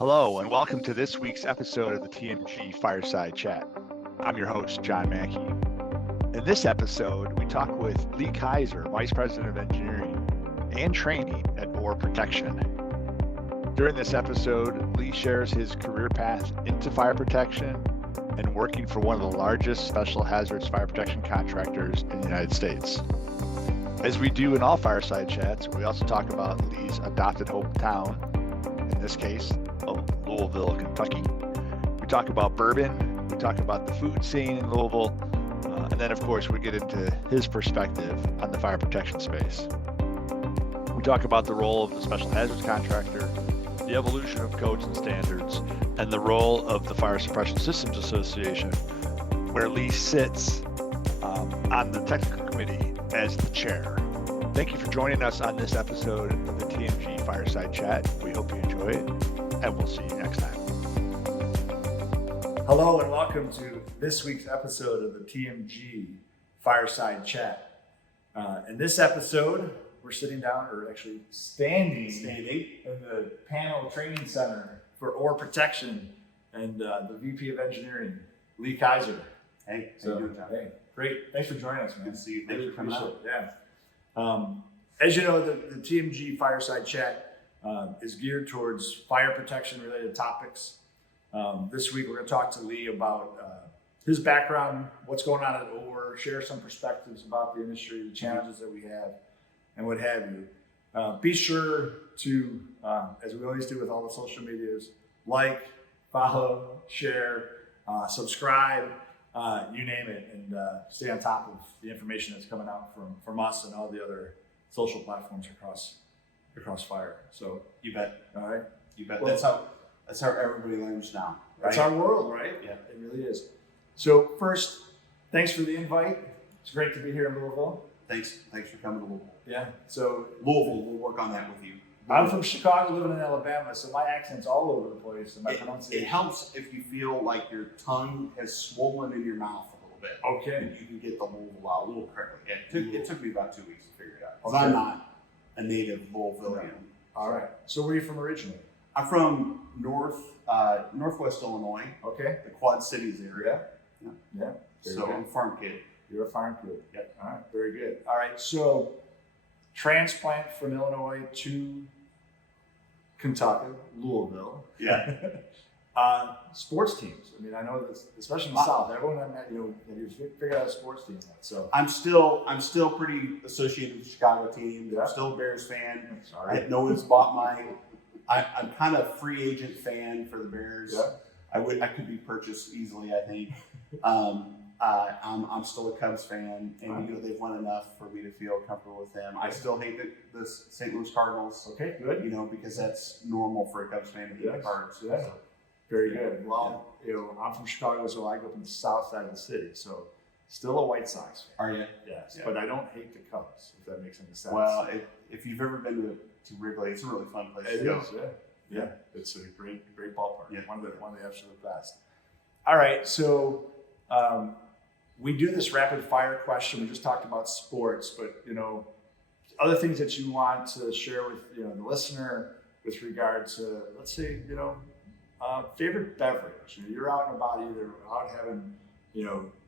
Hello, and welcome to this week's episode of the TMG Fireside Chat. I'm your host, John Mackey. In this episode, we talk with Lee Kaiser, Vice President of Engineering and Training at Orr Protection. During this episode, Lee shares his career path into fire protection and working for one of the largest special hazards fire protection contractors in the United States. As we do in all Fireside Chats, we also talk about Lee's adopted hometown, in this case, Louisville, Kentucky. We talk about bourbon, we talk about the food scene in Louisville, and then of course we get into his perspective on the fire protection space. We talk about the role of the special hazards contractor, the evolution of codes and standards, and the role of the Fire Suppression Systems Association, where Lee sits on the technical committee as the chair. Thank you for joining us on this episode of the TMG Fireside Chat. We hope you enjoy it, and we'll see you next time. Hello, and welcome to this week's episode of the TMG Fireside Chat. In this episode, we're sitting down, or actually standing in the panel training center for Orr Protection and the VP of Engineering, Lee Kaiser. Hey, how you doing, John? Hey, great. Thanks for joining us, man. Good to see you. Thanks for coming out. Yeah. As you know, the TMG Fireside Chat is geared towards fire protection related topics. This week we're going to talk to Lee about his background, what's going on at Orr, share some perspectives about the industry, the challenges that we have, and what have you. Be sure to, as we always do with all the social medias, like, follow, share, subscribe, you name it, and stay on top of the information that's coming out from us and all the other social platforms across fire. So You bet. all right, You bet. Well, that's how everybody learns now. Right? that's our world, right? Yeah. It really is. So first, thanks for the invite. It's great to be here in Louisville. Thanks for coming to Louisville. Yeah. So Louisville, we'll work on that with you. I'm from Chicago, living in Alabama, so my accent's all over the place, and my pronunciation. It helps if you feel like your tongue has swollen in your mouth a little bit. Okay. And you can get the Louisville out a little correctly. It took me about 2 weeks to figure it out. Because Okay. I'm not a native Louisvillian. All right. So where are you from originally? I'm from northwest Illinois, Okay. the Quad Cities area. Yeah. Very So good. I'm a farm kid. You're a farm kid. Yep. All right. Very good. All right. So transplant from Illinois to Kentucky, Louisville. Yeah. Sports teams. I mean, I know this, especially in the South. Everyone I met, you figure out a sports team. So I'm still pretty associated with the Chicago team. Yeah. I'm still a Bears fan. sorry. No one's bought I'm kind of a free agent fan for the Bears. Yeah. I could be purchased easily, I think. I'm still a Cubs fan, and they've won enough for me to feel comfortable with them. I still hate the St. Louis Cardinals. Okay. Good. Because that's normal for a Cubs fan to hate the Cards. Yeah. Very good. Well, I'm from Chicago, so I grew up in the south side of the city. So still a White Sox fan. Are you? Yes. Yeah. But I don't hate the Cubs, if that makes any sense. Well, if you've ever been to Wrigley, it's a really fun place It to go. is, yeah. It's a great ballpark. Yeah. One of the absolute best. All right, so we do this rapid fire question. We just talked about sports, but other things that you want to share with the listener with regard to, let's say, favorite beverage. You're out and about, either out having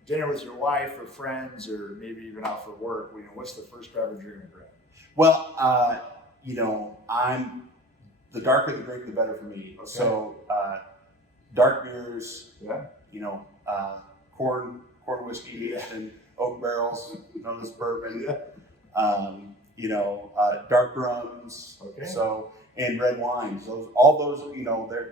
dinner with your wife or friends, or maybe even out for work. What's the first beverage you're going to grab? Well, I'm the darker the drink, the better for me. Okay. So, dark beers, Yeah. corn whiskey aged in oak barrels, known as bourbon. Dark rums. Okay. So, and red wines. All those,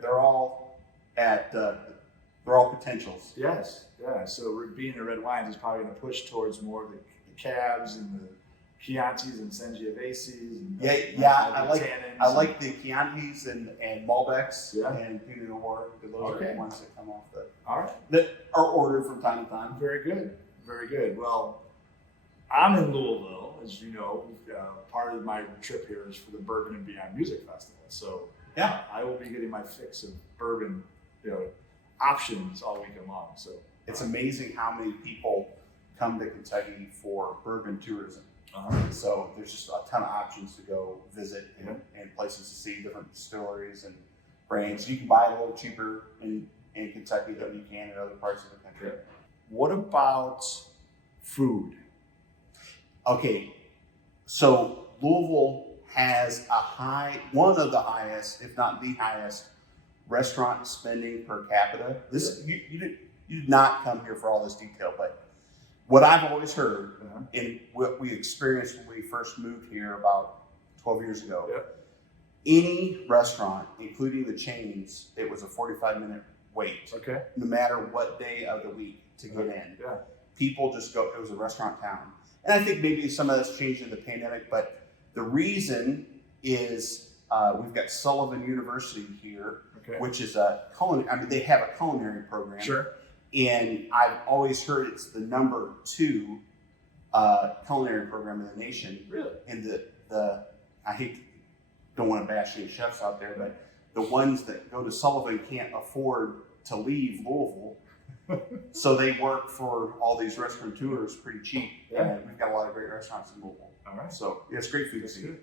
they're all they're all potentials. Yes, yeah. So being the red wines is probably going to push towards more of the cabs and the Chiantis and Sangioveses. And I like the Chiantis and Malbecs Yeah. and Pinot Noir. Those are the ones that come off All right. that are ordered from time to time. Very good. Very good. Well, I'm in Louisville, as you know. Part of my trip here is for the Bourbon and Beyond Music Festival. So Yeah. I will be getting my fix of bourbon, options all weekend long. So It's amazing how many people come to Kentucky for bourbon tourism. So there's just a ton of options to go visit and places to see different distilleries and brands. You can buy it a little cheaper in Kentucky than you can in other parts of the country. What about food? Okay, so Louisville has one of the highest, if not the highest, restaurant spending per capita. This you did not come here for all this detail, but what I've always heard, and what we experienced when we first moved here about 12 years ago, any restaurant, including the chains, it was a 45-minute wait. Okay. No matter what day of the week to get in. Yeah. People just go, it was a restaurant town. And I think maybe some of that's changed in the pandemic, but the reason is we've got Sullivan University here, which is they have a culinary program. Sure. And I've always heard it's the number 2 culinary program in the nation. Really? And don't want to bash any chefs out there, but the ones that go to Sullivan can't afford to leave Louisville. So they work for all these restaurateurs pretty cheap. And we've got a lot of great restaurants in Louisville. All right. So it's great food to see. Good.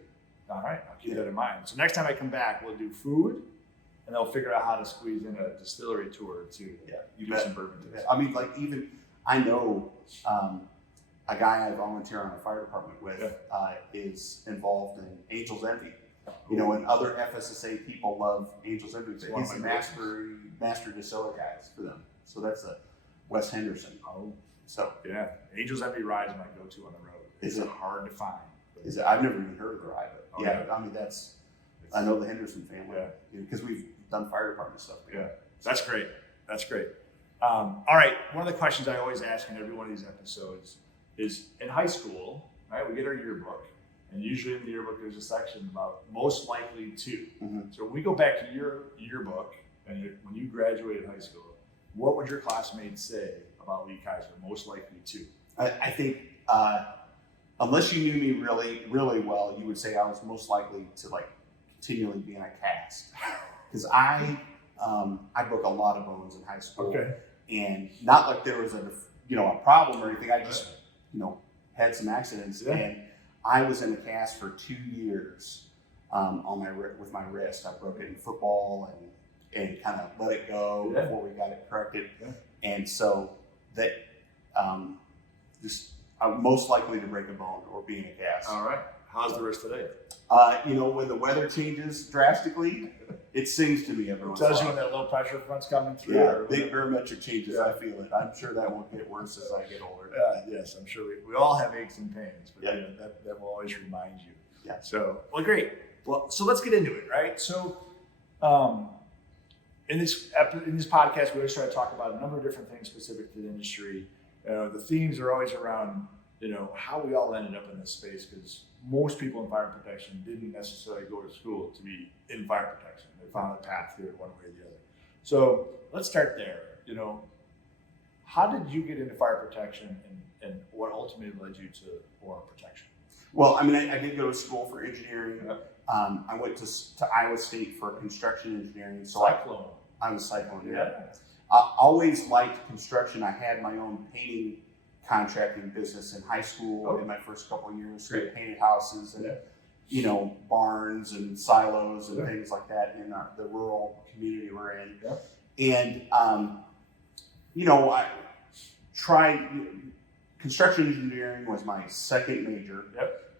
All right, I'll keep that in mind. So next time I come back, we'll do food, and they'll figure out how to squeeze in a distillery tour to do some bourbon tasting. I mean, I know a guy I volunteer on a fire department with is involved in Angel's Envy. You know, and other FSSA people love Angel's Envy. He's the master distiller guys for them. So that's Wes Henderson. Oh, so yeah, Angel's Envy rye is my go-to on the road. It's hard to find. Is it? I've never even heard of the rye, but I mean I know the Henderson family because we've done fire department stuff. That's great. That's great. All right, one of the questions I always ask in every one of these episodes is, in high school, right? We get our yearbook, and usually in the yearbook there's a section about most likely to. Mm-hmm. So when we go back to your yearbook and when you graduated high school, what would your classmates say about Lee Kaiser, most likely to? I think unless you knew me really, really well, you would say I was most likely to continually be in a cast, because I broke a lot of bones in high school, and not like there was a problem or anything. I just had some accidents, and I was in a cast for 2 years with my wrist. I broke it in football and kind of let it go before we got it corrected, and so that I'm most likely to break a bone or be in a cast. All right. How's the wrist today? When the weather changes drastically, it sings to me every once in a while. Tells you when that low pressure front's coming through. Yeah, big barometric changes. I feel it. I'm sure that won't get worse as I get older. Yes, I'm sure we all have aches and pains, but that will always remind you. Yeah. So, well, great. Well, so let's get into it, right? So, in this podcast, we always try to talk about a number of different things specific to the industry. The themes are always around, how we all ended up in this space, because most people in fire protection didn't necessarily go to school to be in fire protection. They found a path here one way or the other. So let's start there. How did you get into fire protection, and what ultimately led you to Orr Protection? Well, I mean, I did go to school for engineering. I went to Iowa State for construction engineering. So Cyclone. I was Cyclone, I always liked construction. I had my own painting contracting business in high school in my first couple of years. So I painted houses and barns and silos and things like that in the rural community we're in. And I tried construction engineering was my second major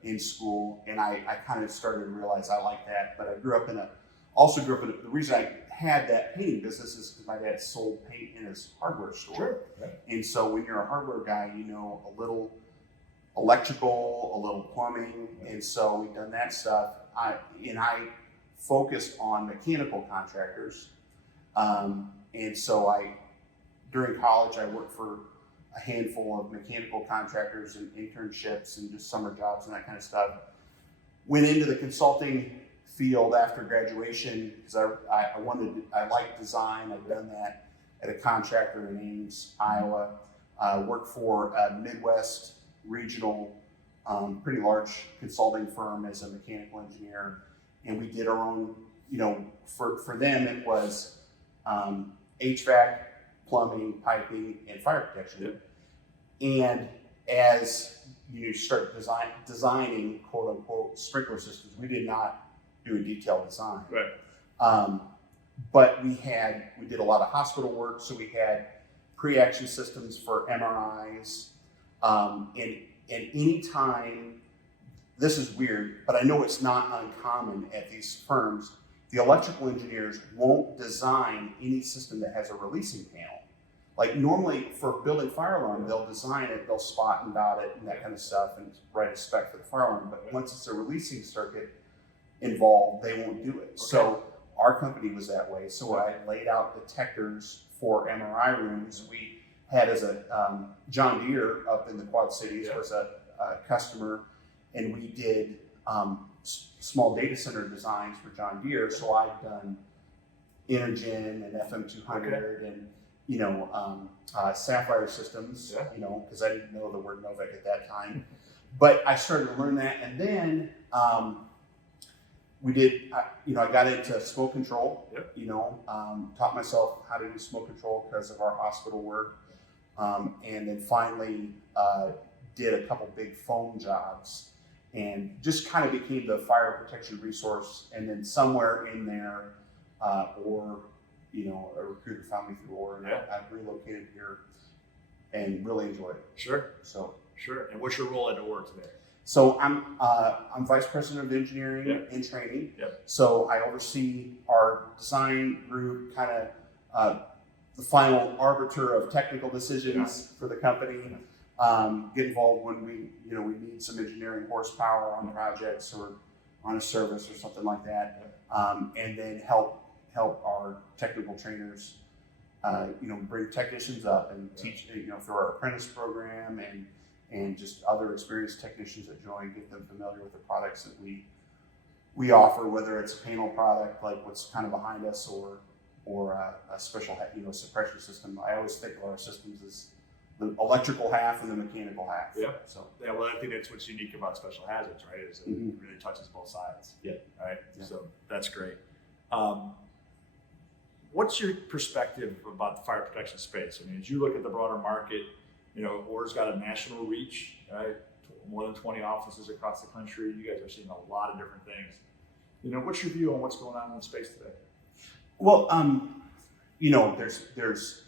in school, and I kind of started to realize I like that. But I grew up in the reason I had that painting business is because my dad sold paint in his hardware store. Sure. And so when you're a hardware guy, a little electrical, a little plumbing, and so we've done that stuff. I focused on mechanical contractors, and so during college I worked for a handful of mechanical contractors and internships and just summer jobs and that kind of stuff. Went into the consulting field after graduation because I liked design. I've done that at a contractor in Ames, Iowa. Worked for a Midwest regional, pretty large consulting firm as a mechanical engineer, and we did our own. For them it was HVAC, plumbing, piping, and fire protection. And as you start designing quote unquote sprinkler systems, we did not do a detailed design. but we did a lot of hospital work, so we had pre-action systems for MRIs, and any time, this is weird, but I know it's not uncommon at these firms, the electrical engineers won't design any system that has a releasing panel. Like normally for building fire alarm, they'll design it, they'll spot and dot it and that kind of stuff and write a spec for the fire alarm. But once it's a releasing circuit involved, they won't do it. Okay. So our company was that way. So I laid out detectors for MRI rooms. We had as a John Deere up in the Quad Cities was a customer, and we did small data center designs for John Deere. So I've done Intergen and FM200 and Sapphire Systems, because I didn't know the word Novec at that time. But I started to learn that, and then we did, I got into smoke control, taught myself how to do smoke control because of our hospital work, and then finally did a couple big foam jobs, and just kind of became the fire protection resource. And then somewhere in there, Orr, a recruiter found me through Orr, and I've relocated here and really enjoyed it. Sure. And what's your role at Orr today? So I'm vice president of engineering and training. So I oversee our design group, kind of the final arbiter of technical decisions for the company. Get involved when we need some engineering horsepower on projects or on a service or something like that, and then help our technical trainers, bring technicians up and teach, through our apprentice program and just other experienced technicians that join, get them familiar with the products that we offer, whether it's a panel product like what's kind of behind us or a special, suppression system. I always think of our systems as the electrical half and the mechanical half. Well, I think that's what's unique about special hazards, right? Is it really touches both sides. Right. So that's great. What's your perspective about the fire protection space? I mean, as you look at the broader market, Orr's got a national reach, right? More than 20 offices across the country. You guys are seeing a lot of different things. What's your view on what's going on in the space today? Well, there's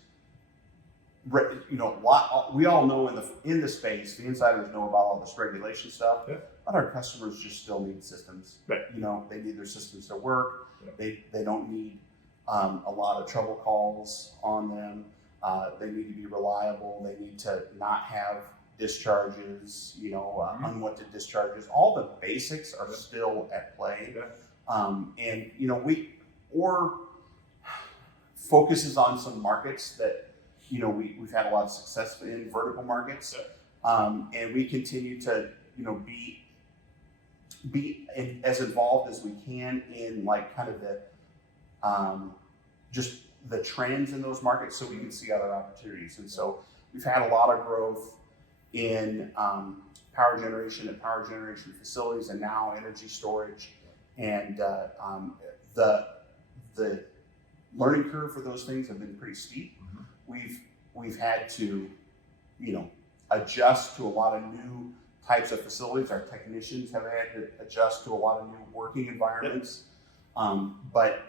we all know in the space, the insiders know about all this regulation stuff, but our customers just still need systems. Right. They need their systems to work. They don't need a lot of trouble calls on them. They need to be reliable. They need to not have discharges, unwanted discharges. All the basics are still at play. Orr focuses on some markets that we've had a lot of success in, vertical markets, and we continue to be as involved as we can in like kind of the just the trends in those markets, so we can see other opportunities. And so we've had a lot of growth in power generation and power generation facilities, and now energy storage, and the learning curve for those things have been pretty steep. We've had to, adjust to a lot of new types of facilities. Our technicians have had to adjust to a lot of new working environments. But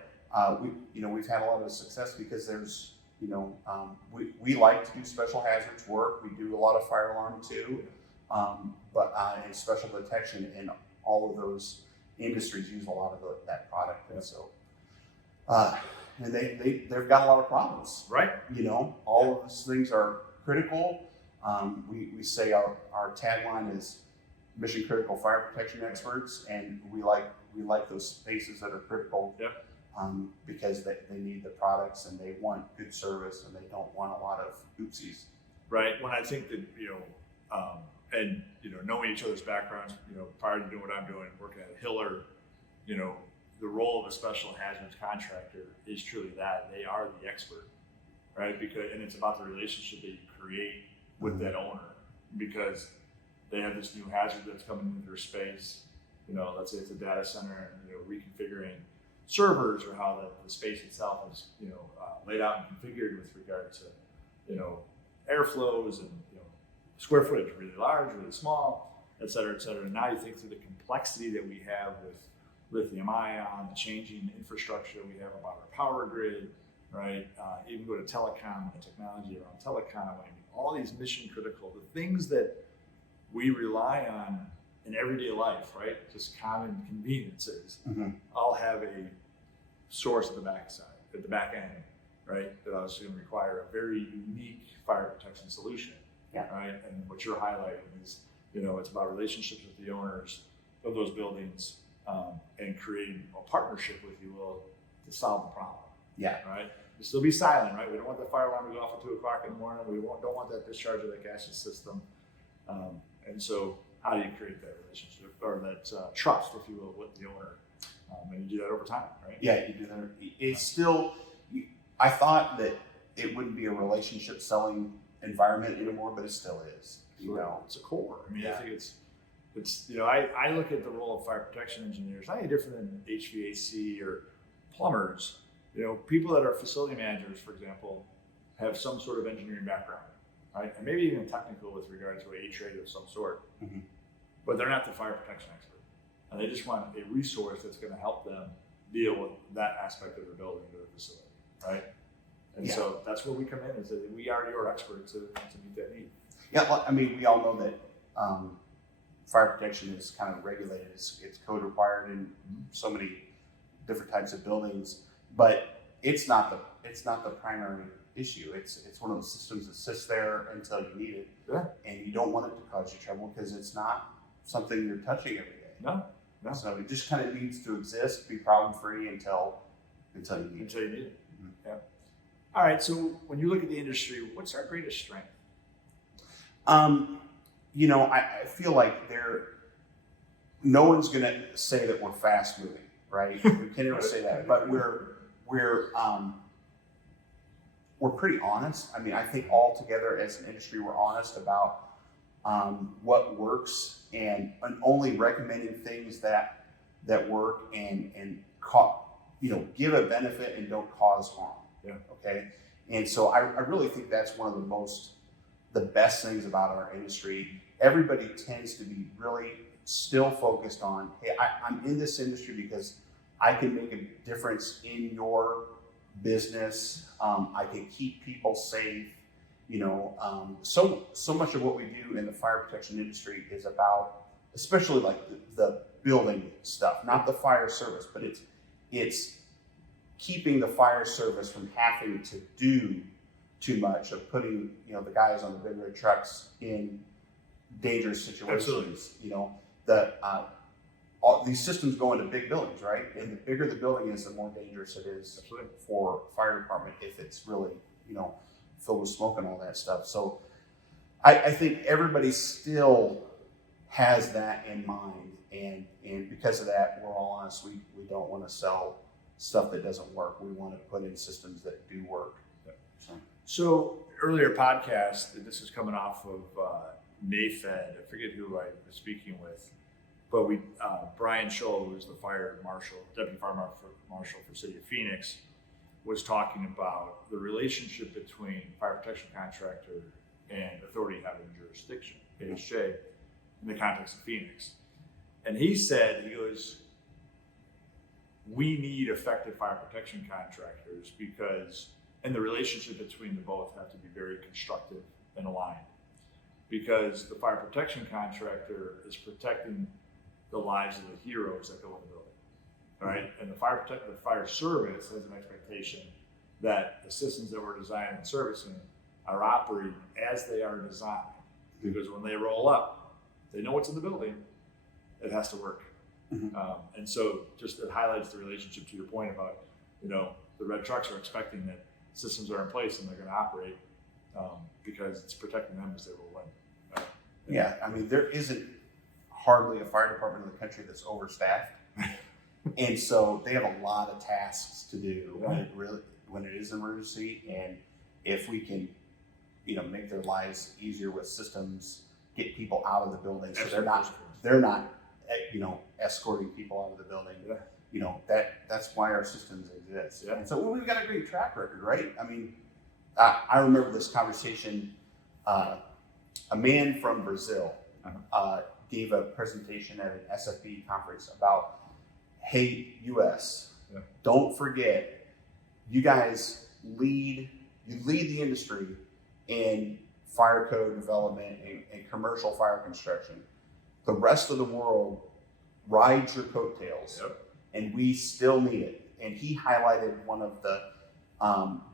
we've had a lot of success because there's, we like to do special hazards work. We do a lot of fire alarm too, but and special detection, and all of those industries use a lot of that product. And so, and they've got a lot of problems, right? All of those things are critical. We say our tagline is mission critical fire protection experts, and we like those spaces that are critical, because they need the products and they want good service and they don't want a lot of oopsies. Right. When I think that and knowing each other's backgrounds, prior to doing what I'm doing, working at Hiller, the role of a special hazards contractor is truly that they are the expert, right? And it's about the relationship that you create with that owner, because they have this new hazard that's coming into their space. Let's say it's a data center, and reconfiguring servers, or how the space itself is laid out and configured with regard to airflows and square footage, really large, really small, et cetera, et cetera. And now you think through the complexity that we have with lithium ion, the changing infrastructure we have about our power grid, right? Even go to telecom, the technology around telecom, I mean, all these mission critical, the things that we rely on in everyday life, right? Just common conveniences, all have a source at the back end, right? That also going to require a very unique fire protection solution, right? And what you're highlighting is, it's about relationships with the owners of those buildings, and creating a partnership, if you will, to solve the problem. Right? We still be silent, right? We don't want the fire alarm to go off at 2 o'clock in the morning. We don't want that discharge of that gaseous system. And so, how do you create that relationship or that trust, if you will, with the owner? And you do that over time, right? Yeah, you do that. It's still. I thought that it wouldn't be a relationship selling environment anymore, but it still is. It's a core. I mean, I think it's. I look at the role of fire protection engineers not any different than HVAC or plumbers. People that are facility managers, for example, have some sort of engineering background, right? And maybe even technical with regard to a trade of some sort, but they're not the fire protection expert. And they just want a resource that's going to help them deal with that aspect of the building or the facility, right? And so that's where we come in, is that we are your expert to meet that need. Yeah, well, I mean, we all know that fire protection is kind of regulated. It's code required in so many different types of buildings, but it's not the primary issue. It's one of those systems that sits there until you need it, and you don't want it to cause you trouble because it's not something you're touching every day. No. So it just kind of needs to exist, be problem free until you need it. Yeah. All right. So when you look at the industry, what's our greatest strength? I feel like no one's going to say that we're fast moving, right? We can't even say that, but we're pretty honest. I mean, I think all together as an industry, we're honest about what works and only recommending things that work and give a benefit and don't cause harm. Yeah. Okay. And so I really think that's one of the best things about our industry. Everybody tends to be really still focused on, hey, I'm in this industry because I can make a difference in your business. I can keep people safe. So much of what we do in the fire protection industry is about, especially like the building stuff, not the fire service, but it's keeping the fire service from having to do too much of putting, the guys on the big rig trucks in dangerous situations. Absolutely. These systems go into big buildings, right? And the bigger the building is, the more dangerous it is for a fire department if it's really, filled with smoke and all that stuff. So I think everybody still has that in mind. And because of that, we're all honest, we don't want to sell stuff that doesn't work. We want to put in systems that do work. So earlier podcast, this is coming off of NFPA. I forget who I was speaking with, but Brian Scholl, who's the deputy fire marshal for City of Phoenix, was talking about the relationship between fire protection contractor and authority having jurisdiction, ASJ, in the context of Phoenix. And he goes, we need effective fire protection contractors and the relationship between the both have to be very constructive and aligned, because the fire protection contractor is protecting the lives of the heroes that go in the building, right? And the fire service has an expectation that the systems that we're designing and servicing are operating as they are designed, because when they roll up, they know what's in the building, it has to work. And so just it highlights the relationship to your point about, the red trucks are expecting that systems are in place and they're going to operate because it's protecting them as they roll in. Yeah, I mean, there isn't hardly a fire department in the country that's overstaffed. And so they have a lot of tasks to do when it is an emergency. And if we can, make their lives easier with systems, get people out of the building so they're not escorting people out of the building. That's why our systems exist. And so we've got a great track record, right? I mean, I remember this conversation. A man from Brazil gave a presentation at an SFP conference about hey, US, Yeah. don't forget, you guys lead the industry in fire code development and commercial fire construction. The rest of the world rides your coattails, and we still need it. And he highlighted one of the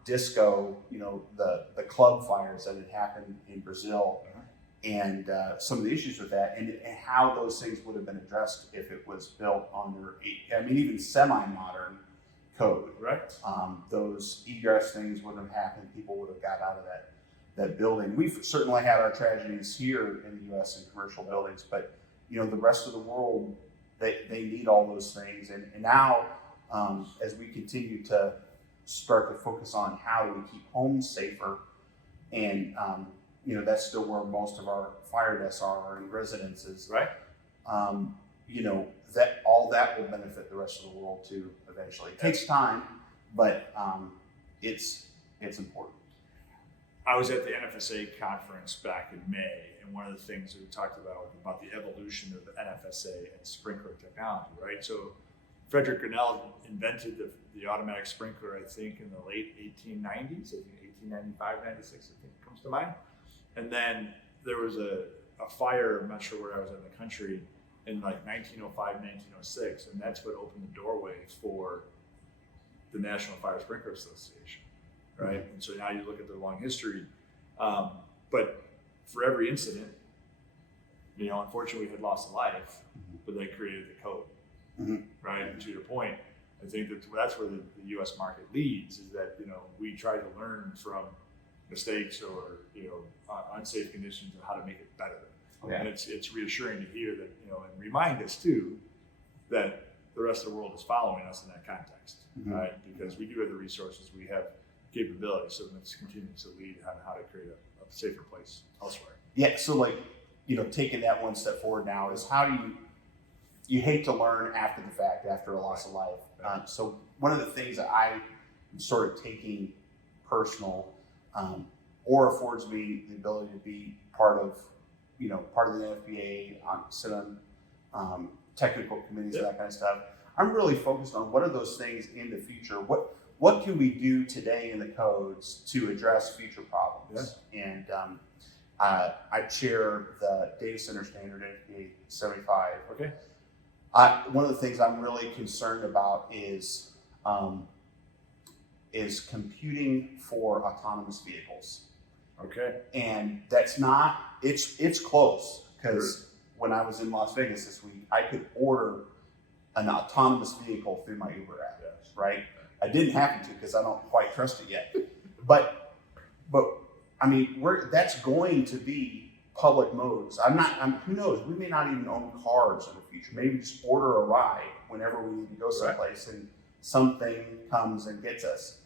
disco, the club fires that had happened in Brazil, and some of the issues with that, and how those things would have been addressed if it was built under, even semi-modern code. Right. Those egress things wouldn't have happened. People would have got out of that building. We've certainly had our tragedies here in the U.S. in commercial buildings, but the rest of the world, they need all those things. And now, as we continue to start to focus on how do we keep homes safer, and that's still where most of our fire deaths are in residences. Right. That all that will benefit the rest of the world too eventually. It takes time, but it's important. I was at the NFSA conference back in May, and one of the things that we talked about the evolution of the NFSA and sprinkler technology, right? So Frederick Grinnell invented the automatic sprinkler, I think, in the late 1890s, I think 1895, 96, I think comes to mind. And then there was a fire, I'm not sure where I was in the country, in like 1905, 1906, and that's what opened the doorway for the National Fire Sprinkler Association, right? And so now you look at their long history, but for every incident, unfortunately we had lost a life, but they created the code, right? And to your point, I think that's where the U.S. market leads, is that, we try to learn from mistakes or, unsafe conditions and how to make it better. Okay. And it's reassuring to hear that, and remind us too, that the rest of the world is following us in that context, right? Because we do have the resources, we have capabilities, so let's continue to lead on how to create a safer place elsewhere. Yeah, so taking that one step forward now is how do you hate to learn after the fact, after a loss of life. So one of the things that I'm sort of taking personal, or affords me the ability to be part of the NFPA, sit on technical committees, that kind of stuff. I'm really focused on what are those things in the future. What can we do today in the codes to address future problems? Yeah. And I chair the data center standard, NFPA 75. Okay. One of the things I'm really concerned about is computing for autonomous vehicles. Okay. And that's not, it's close, because when I was in Las Vegas this week, I could order an autonomous vehicle through my Uber app, right? I didn't happen to, because I don't quite trust it yet. But I mean, that's going to be public modes. Who knows? We may not even own cars in the future. Maybe just order a ride whenever we need to go someplace, and something comes and gets us.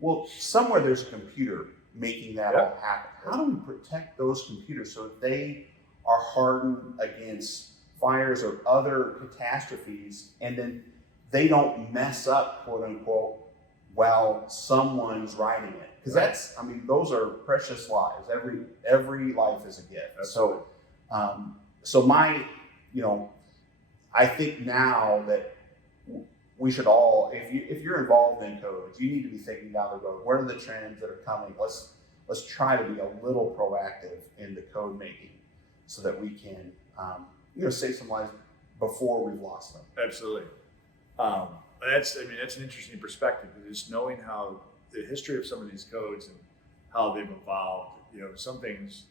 Well, somewhere there's a computer making that all happen. How do we protect those computers so that they are hardened against fires or other catastrophes, and then they don't mess up, quote unquote, while someone's riding it? Because those are precious lives. Every life is a gift. Absolutely. So my, I think now that we should all, if you're involved in codes, you need to be thinking down the road. What are the trends that are coming? Let's try to be a little proactive in the code making, so that we can, save some lives before we've lost them. Absolutely. That's an interesting perspective, because just knowing how the history of some of these codes and how they've evolved. Some things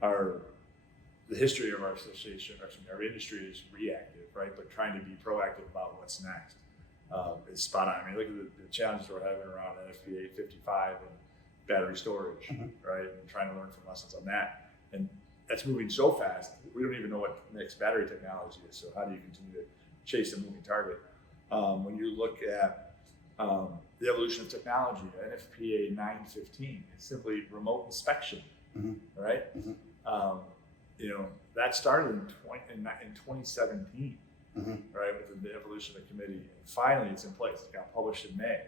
are the history of our association, our industry is reactive, right? But trying to be proactive about what's next is spot on. I mean, look at the challenges we're having around NFPA 55 and battery storage, right? And trying to learn from lessons on that. And that's moving so fast, we don't even know what the next battery technology is. So how do you continue to chase a moving target? When you look at the evolution of technology, NFPA 915, it's simply remote inspection, right? That started in 2017, right, with the evolution of the committee. And finally, it's in place. It got published in May,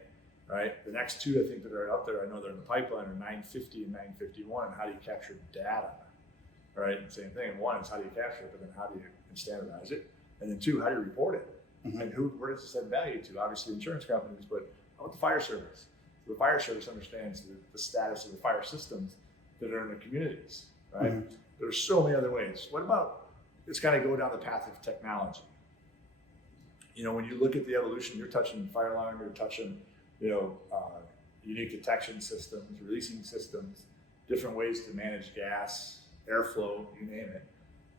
right? The next two, I think, that are out there, I know they're in the pipeline, are 950 and 951. How do you capture data, right? And same thing. One is how do you capture it, but then how do you standardize it? And then two, how do you report it? Mm-hmm. And where does this add value to? Obviously insurance companies, but how about the fire service? The fire service understands the status of the fire systems that are in the communities, right? Mm-hmm. There's so many other ways. What about, it's got to go down the path of technology. When you look at the evolution, you're touching fire alarm, you're touching, unique detection systems, releasing systems, different ways to manage gas, airflow, you name it.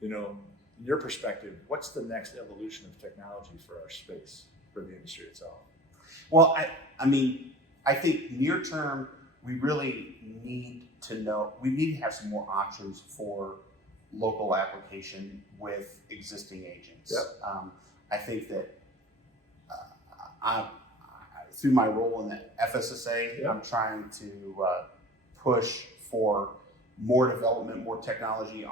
In your perspective, what's the next evolution of technology for our space, for the industry itself? Well, I think near term, we really need to have some more options for local application with existing agents. Yep. I think that through my role in the FSSA, Yep. I'm trying to push for more development, more technology,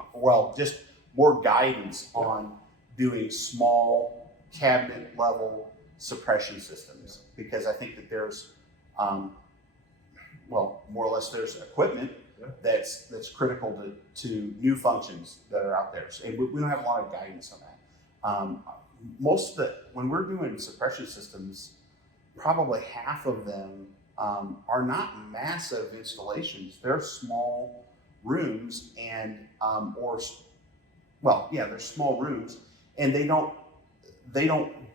just more guidance Yep. on doing small cabinet level suppression systems, because I think that there's, more or less there's equipment that's critical to new functions that are out there. And we don't have a lot of guidance on that. When we're doing suppression systems, probably half of them are not massive installations. They're small rooms and they're small rooms, and they don't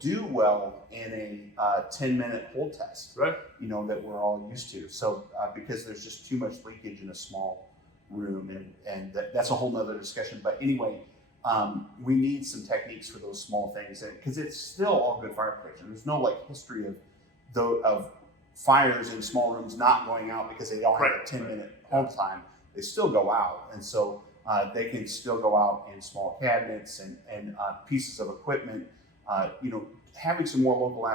do well in a 10-minute hold test, Right. That we're all used to. So because there's just too much leakage in a small room, and that's a whole nother discussion. But anyway, we need some techniques for those small things, because it's still all good fire protection. There's no history of fires in small rooms not going out because they don't have a 10-minute hold time. They still go out, and so they can still go out in small cabinets and pieces of equipment. Having some more local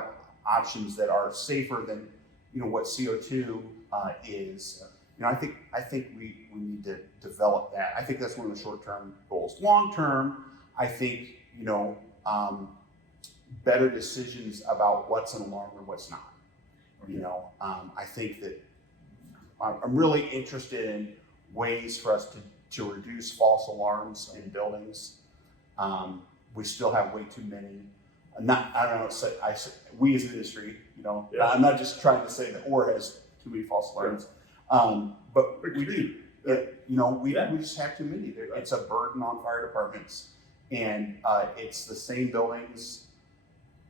options that are safer than what CO2 is. I think we need to develop that. I think that's one of the short-term goals. Long-term, I think better decisions about what's an alarm and what's not. I think that I'm really interested in ways for us to reduce false alarms in buildings. We still have way too many. We as an industry, I'm not just trying to say that Orr has too many false alarms, but we do. We just have too many. It's a burden on fire departments, and it's the same buildings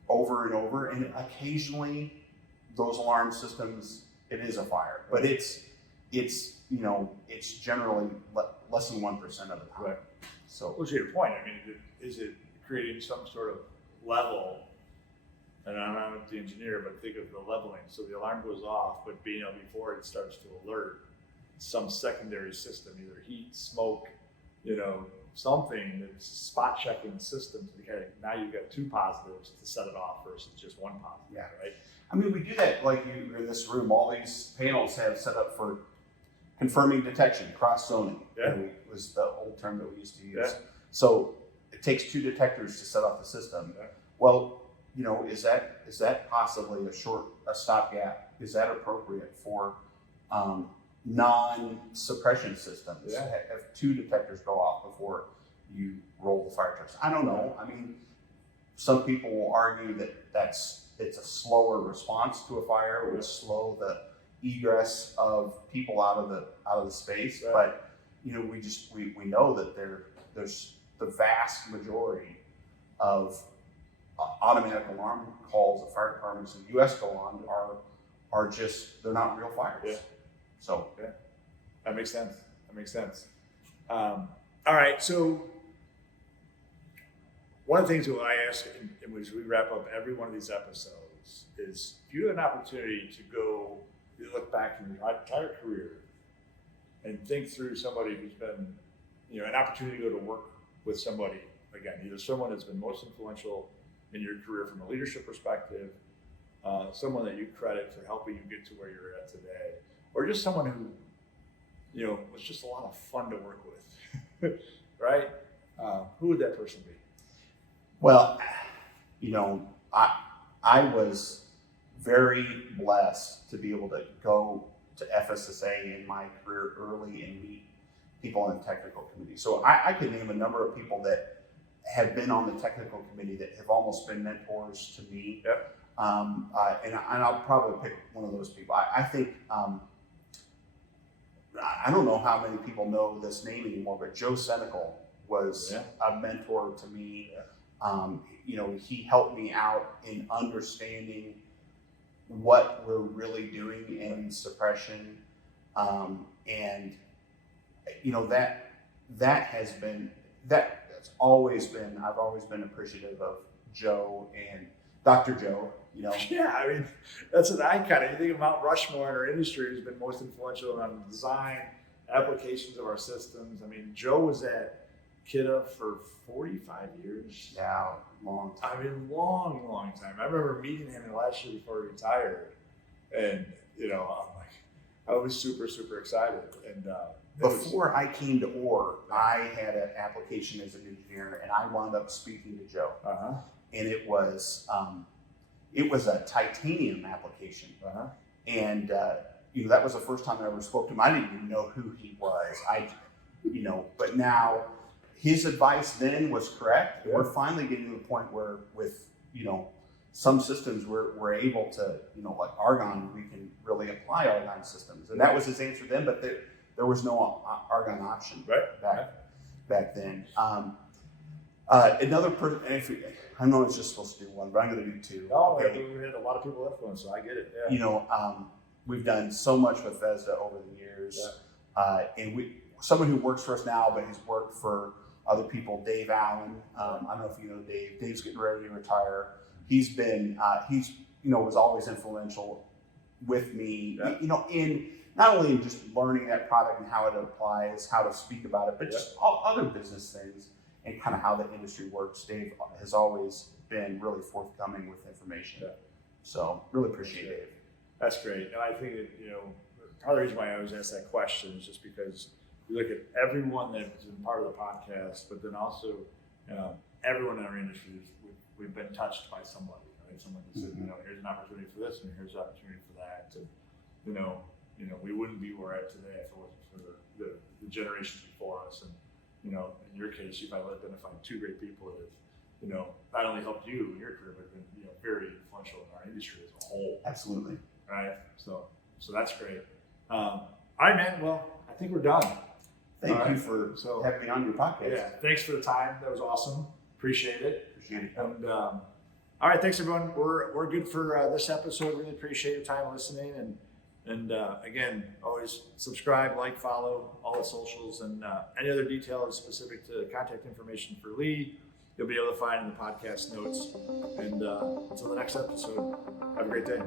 over and over, and occasionally those alarm systems, it is a fire, but it's generally less than 1% of the time. Right. So, Well, to your point, is it creating some sort of level? And I'm not the engineer, but think of the leveling. So the alarm goes off, but before it starts to alert some secondary system, either heat, smoke, something that's spot checking the system. Now you've got two positives to set it off versus just one positive. Yeah. Right. We do that like you in this room. All these panels have set up for confirming detection, cross zoning. Yeah. Was the old term that we used to use. Yeah. So it takes two detectors to set off the system. Yeah. Well, is that possibly a stopgap? Is that appropriate for non-suppression systems? Yeah. Have two detectors go off before you roll the fire trucks? I don't know. Some people will argue that it's a slower response to a fire. It would slow the egress of people out of the space. Right. But we know that there's the vast majority of automatic alarm calls that fire departments in the U.S. go on are just, they're not real fires. Yeah. So That makes sense. All right. So one of the things that I ask, and as we wrap up every one of these episodes, is if you had an opportunity to go, you look back in your entire career and think through somebody who's been, an opportunity to go to work with somebody, again, either someone that's been most influential in your career from a leadership perspective, someone that you credit for helping you get to where you're at today, or just someone who, was just a lot of fun to work with, right? Who would that person be? Well, I was very blessed to be able to go to FSSA in my career early and meet people in the technical community. So I could name a number of people that have been on the technical committee that have almost been mentors to me. Yep. And I'll probably pick one of those people. I think, I don't know how many people know this name anymore, but Joe Seneca was a mentor to me. He helped me out in understanding what we're really doing in suppression. That's always been, I've always been appreciative of Joe and Dr. Joe, Yeah, I mean, that's an icon. You think of Mount Rushmore in our industry who's been most influential on the design, applications of our systems. I mean, Joe was at Kidde for 45 years. Yeah, long time. I mean, long time. I remember meeting him last year before he retired. And, I'm like, I was super, super excited. And before I came to Orr, I had an application as an engineer, and I wound up speaking to Joe. And it was a titanium application. And that was the first time I ever spoke to him. I didn't even know who he was. But now his advice then was correct. Yeah. We're finally getting to the point where with some systems we're able to like argon, we can really apply argon systems, and that was his answer then. But there was no argon option back then. Another person, I know it's just supposed to do one, but I'm going to do two. Oh, okay. We had a lot of people influence, so I get it. Yeah. We've done so much with Vezda over the years, and someone who works for us now, but he's worked for other people, Dave Allen. I don't know if you know Dave. Dave's getting ready to retire. He's been, was always influential with me, in not only in just learning that product and how it applies, how to speak about it, but just all other business things and kind of how the industry works. Dave has always been really forthcoming with information. So really appreciate Dave. That's great. And I think that, part of the reason why I always ask that question is just because you look at everyone that's been part of the podcast, but then also everyone in our industry, we've been touched by somebody, right? Someone that said, here's an opportunity for this and here's an opportunity for that. And, we wouldn't be where we're at today if it wasn't for the generations before us. And, in your case, you've identified two great people that have, not only helped you in your career, but been, very influential in our industry as a whole. Absolutely. Right. So that's great. All right, man. Well, I think we're done. Thank you for having me on your podcast. Yeah. Thanks for the time. That was awesome. Appreciate it. Appreciate it. And all right, thanks everyone. We're good for this episode. Really appreciate your time listening. And again, always subscribe, like, follow all the socials, and any other details specific to contact information for Lee, you'll be able to find in the podcast notes. And until the next episode, have a great day.